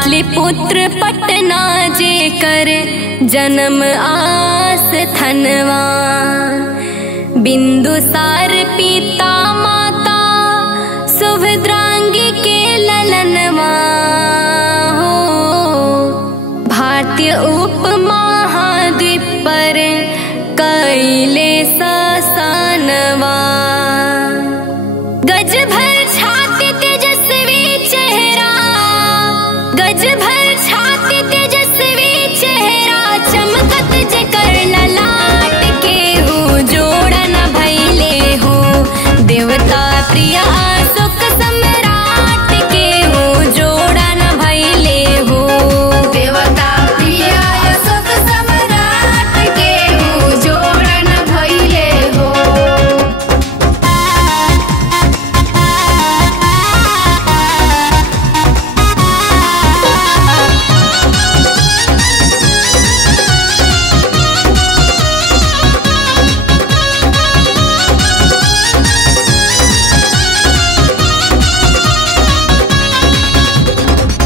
पाटलिपुत्र पटना जे कर जन्म आस थनवा। बिंदुसार पिता माता सुभद्रांगी के ललनवा हो। भारतीय उपमहाद्वीप पर कैले शासनवा। गज भर छाती तेजस्वी चेहरा, गज भर छाती तेजस्वी चेहरा, चमकत जेकर ललाट के हो जोड़ा न भइले हो। देवता प्रिय अशोक सम्राट के हो जोड़ा न भइले हो। देवता प्रिय अशोक सम्राट के हो जोड़ा न भइले हो।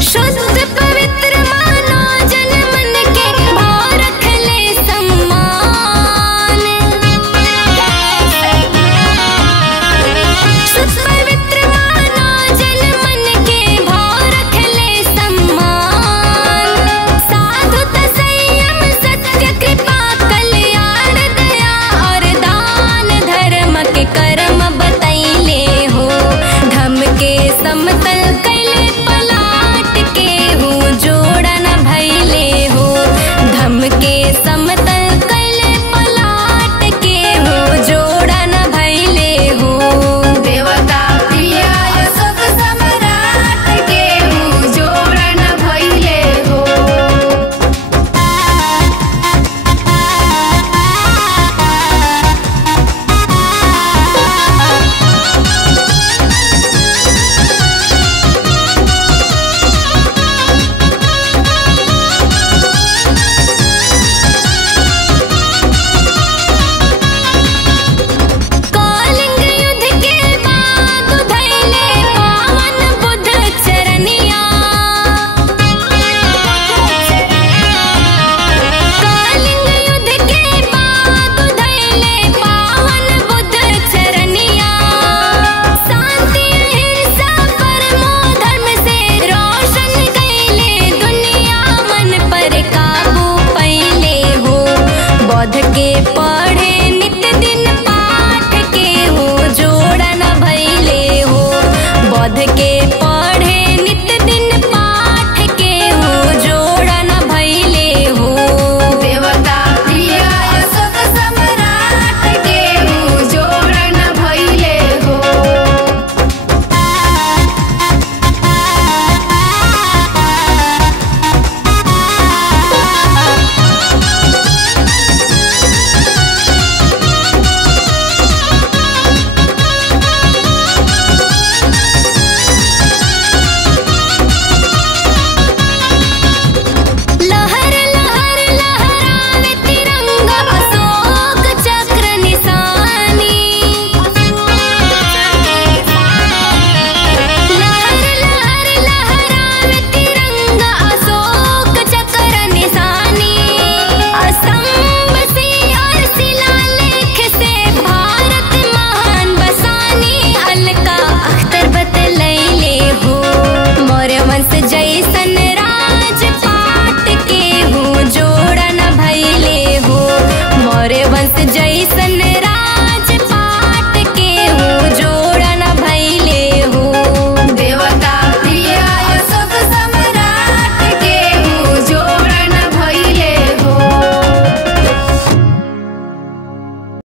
शुद्ध पवित्र मानो जन मन के भाव रखले सम्मान। शुद्ध पवित्र मानो जन मन के भाव रखले सम्मान। साधुता संयम सत्य कृपा कल्याण दया और दान धर्म के कर्म बतैले हो। धम के समतल